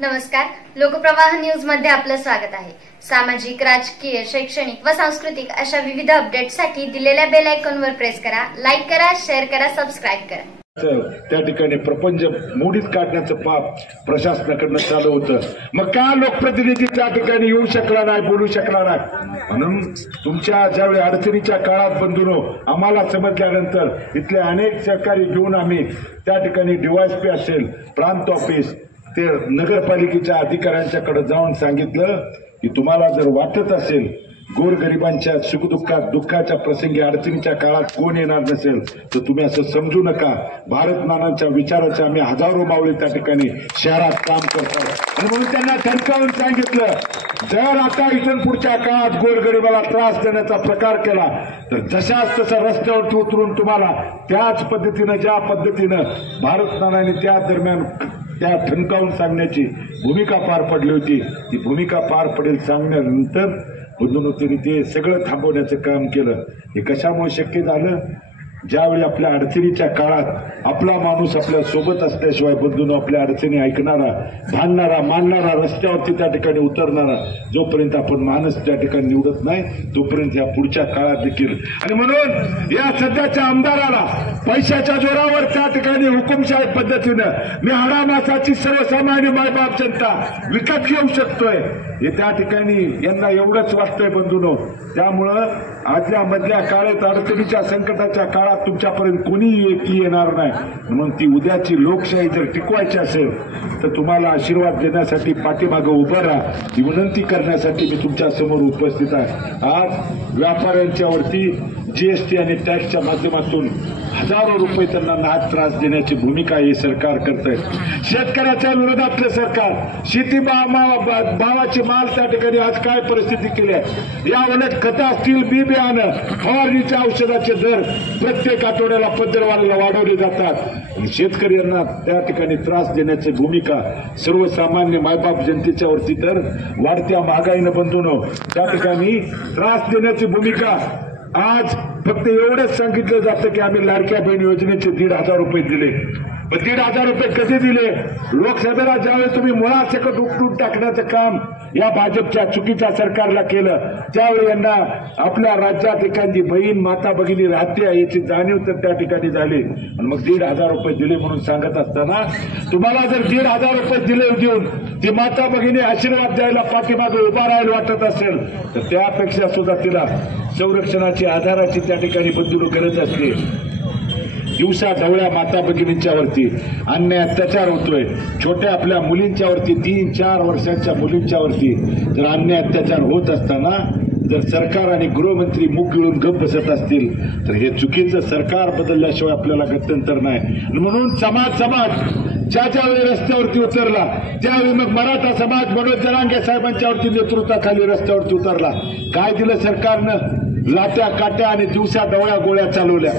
नमस्कार, लोकप्रवाह न्यूज मध्ये आपलं स्वागत आहे। सामाजिक, राजकीय, शैक्षणिक व सांस्कृतिक अशा विविध अपडेट्ससाठी दिलेल्या बेल आयकॉनवर प्रेस करा, लाईक करा, शेअर करा, सबस्क्राइब करा। त्या ठिकाणी प्रपंच मोडीत काढण्याचं पाप प्रशासनाकडनं चालू होतं। मग का लोकप्रतिनिधी त्या ठिकाणी येऊ शकला नाही, बोलू शकला नाही? म्हणून तुमच्या ज्यावेळी अडचणीच्या काळात बंधूंनो आम्हाला समजल्यानंतर इथले अनेक सहकारी घेऊन आम्ही त्या ठिकाणी डीवायएसपी असेल, प्रांत ऑफिस, ते नगरपालिकेच्या अधिकाऱ्यांच्याकडे जाऊन सांगितलं की तुम्हाला जर वाटत असेल गोरगरिबांच्या सुखदुःखात, दुःखाच्या प्रसंगी, अडचणीच्या काळात कोण येणार नसेल तर तुम्ही असं समजू नका। भारत नानांच्या विचाराचे आम्ही हजारो मावळे त्या ठिकाणी शहरात काम करतो आणि म्हणून त्यांना ठणकावून सांगितलं, जर आता इथून पुढच्या काळात गोरगरिबाला त्रास देण्याचा प्रकार केला तर जशाच तसा रस्त्यावरती उतरून तुम्हाला त्याच पद्धतीनं, ज्या पद्धतीनं भारत नानांनी त्या दरम्यान त्या ठणकावून सांगण्याची भूमिका पार पडली होती, ती भूमिका पार पडेल सांगण्यानंतर बंधूंनो त्यांनी ते सगळं थांबवण्याचं काम केलं। हे कशामुळे शक्य झालं? ज्यावेळी आपल्या अडचणीच्या काळात आपला माणूस आपल्या सोबत असल्याशिवाय बंधूंनो आपल्या अडचणी ऐकणारा, भांडणारा, मानणारा, रस्त्यावरती त्या ठिकाणी उतरणारा जोपर्यंत आपण माणूस त्या ठिकाणी निवडत नाही तोपर्यंत या पुढच्या काळात देखील। आणि म्हणून या सध्याच्या आमदाराला पैशाच्या जोरावर त्या ठिकाणी हुकुमशाही पद्धतीनं मी हाडामासाची सर्वसामान्य मायबाप जनता विकत घेऊ शकतोय हे त्या ठिकाणी यांना एवढंच वाटतंय बंधूंनो। त्यामुळं आजल्या मधल्या काळात अडचणीच्या संकटाच्या काळात तुमच्यापर्यंत कोणीही येणार नाही। म्हणून ती उद्याची लोकशाही जर टिकवायची असेल तर तुम्हाला आशीर्वाद देण्यासाठी पाठीमागे उभं राहा ही विनंती करण्यासाठी मी तुमच्या समोर उपस्थित आहे। आज व्यापाऱ्यांच्यावरती जीएसटी आणि टॅक्सच्या माध्यमातून हजारो रुपये त्यांना नाहक त्रास देण्याची भूमिका हे सरकार करत आहे। शेतकऱ्याच्या विरोधातलं सरकार, शेती भावाचे माल त्या ठिकाणी आज काय परिस्थिती केली आहे? या उलट खतं असतील, बी बियाणं, फवारणीच्या औषधाचे दर प्रत्येक आठवड्याला पदरवाढीला वाढवले जातात आणि शेतकऱ्यांना त्या ठिकाणी त्रास देण्याची भूमिका सर्वसामान्य मायबाप जनतेच्या वरती तर वाढत्या महागाईनं बंधूंनो त्या ठिकाणी त्रास देण्याची भूमिका। आज फक्त एवढंच सांगितलं जातं की आम्ही लाडक्या बहीण योजनेचे 1,500 रुपये दिले, पण 1,500 रुपये कधी दिले? लोकसभेला ज्यावेळी तुम्ही मुळासकट उपटून टाकण्याचं काम या भाजपच्या चुकीच्या सरकारला केलं त्यावेळी यांना आपल्या राज्यात एखादी बहीण, माता, भगिनी राहते याची जाणीव तर त्या ठिकाणी झाली आणि मग 1,500 रुपये दिले म्हणून सांगत असताना तुम्हाला जर 1,500 रुपये दिले देऊन ती माता भगिनी आशीर्वाद द्यायला पाठीमागे उभा राहायला वाटत असेल तर त्यापेक्षा सुद्धा तिला संरक्षणाची, आधाराची त्या ठिकाणी बंधूंनो गरज असते। दिवसा ढवळ्या माता भगिनींच्या वरती अन्याय अत्याचार होतोय, छोट्या आपल्या मुलींच्या वरती, 3-4 वर्षांच्या मुलींच्या वरती जर अन्याय अत्याचार होत असताना जर सरकार आणि गृहमंत्री मुख गिळून गप्प बसत असतील तर हे चुकीचं सरकार बदलल्याशिवाय आपल्याला गत्यंतर नाही। म्हणून समाज ज्यावेळी रस्त्यावरती उतरला त्यावेळी मग मराठा समाज मनोज जरांगे साहेबांच्यावरती नेतृत्वाखाली रस्त्यावरती उतरला। काय दिलं सरकारनं? लाट्या काट्या आणि दिवसा डवळ्या गोळ्या चालवल्या।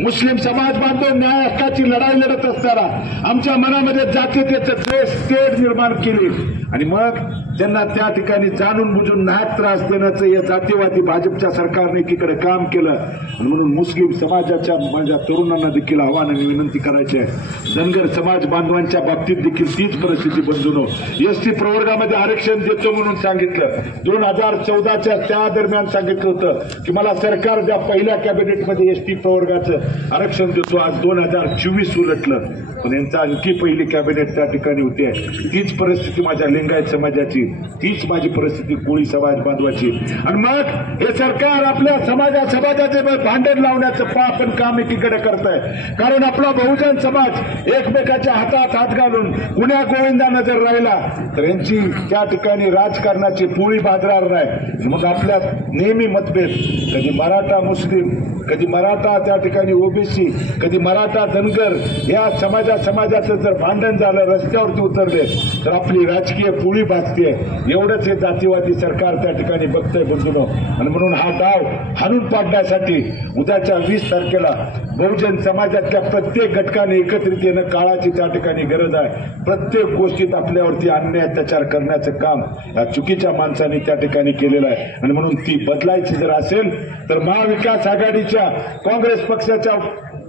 मुस्लिम समाज बांधव न्याय हक्काची लढाई लढत असताना आमच्या मनामध्ये जातीयतेचं तेढ निर्माण केली आणि मग त्यांना त्या ठिकाणी जाणून बुजून नाहक त्रास देण्याचं या जातीवादी भाजपच्या सरकारने एकीकडे काम केलं आणि म्हणून मुस्लिम समाजाच्या माझ्या तरुणांना देखील आव्हान आणि विनंती करायची आहे। धनगर समाज बांधवांच्या बाबतीत देखील तीच परिस्थिती बंधूंनो। एसटी प्रवर्गामध्ये आरक्षण देतो म्हणून सांगितलं, 2014च्या त्या दरम्यान सांगितलं होतं की मला सरकार ज्या पहिल्या कॅबिनेटमध्ये एसटी प्रवर्गाचं आरक्षण देतो। आज 2024 उलटलं पण यांचा आणखी पहिली कॅबिनेट त्या ठिकाणी होते। तीच परिस्थिती माझ्या लिंगायत समाजाची, तीच माझी परिस्थिती कोळी समाज बांधवाची आणि मग हे सरकार आपल्या समाजाचे भांडण लावण्याचं पाप काम एकीकडे करत आहे। कारण आपला बहुजन समाज एकमेकाच्या हातात हात घालून कुण्या गोविंदानं जर राहिला तर यांची त्या ठिकाणी राजकारणाची पोळी बाजणार नाही। मग आपल्या नेहमी मतभेद, कधी मराठा मुस्लिम, कधी मराठा त्या ठिकाणी ओबीसी, कधी मराठा धनगर, या समाजाचं जर भांडण झालं, रस्त्यावरती उतरले तर आपली राजकीय पोळी भाजते। एवढंच हे जातीवादी सरकार त्या ठिकाणी बघतंय बंधूंनो आणि म्हणून हा डाव हाणून पाडण्यासाठी उद्याच्या 20 तारखेला बहुजन समाजातल्या प्रत्येक घटकाने एकत्रित येणं काळाची त्या ठिकाणी गरज आहे। प्रत्येक गोष्टीत आपल्यावरती अन्याय अत्याचार करण्याचं काम या चुकीच्या माणसांनी त्या ठिकाणी केलेलं आहे आणि म्हणून ती बदलायची जर असेल तर महाविकास आघाडीच्या काँग्रेस पक्षाच्या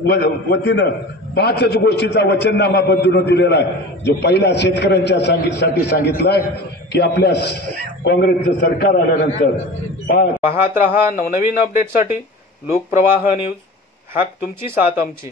वतीनं 5 गोष्टीचा वचननामा बदलून दिलेला आहे. जो पहिला शेतकऱ्यांच्या साठी सांगितलाय की आपल्या काँग्रेसचं सरकार आल्यानंतर पाहत रहा नवनवीन अपडेटसाठी लोकप्रवाह न्यूज. हाक तुमची साथ आमची.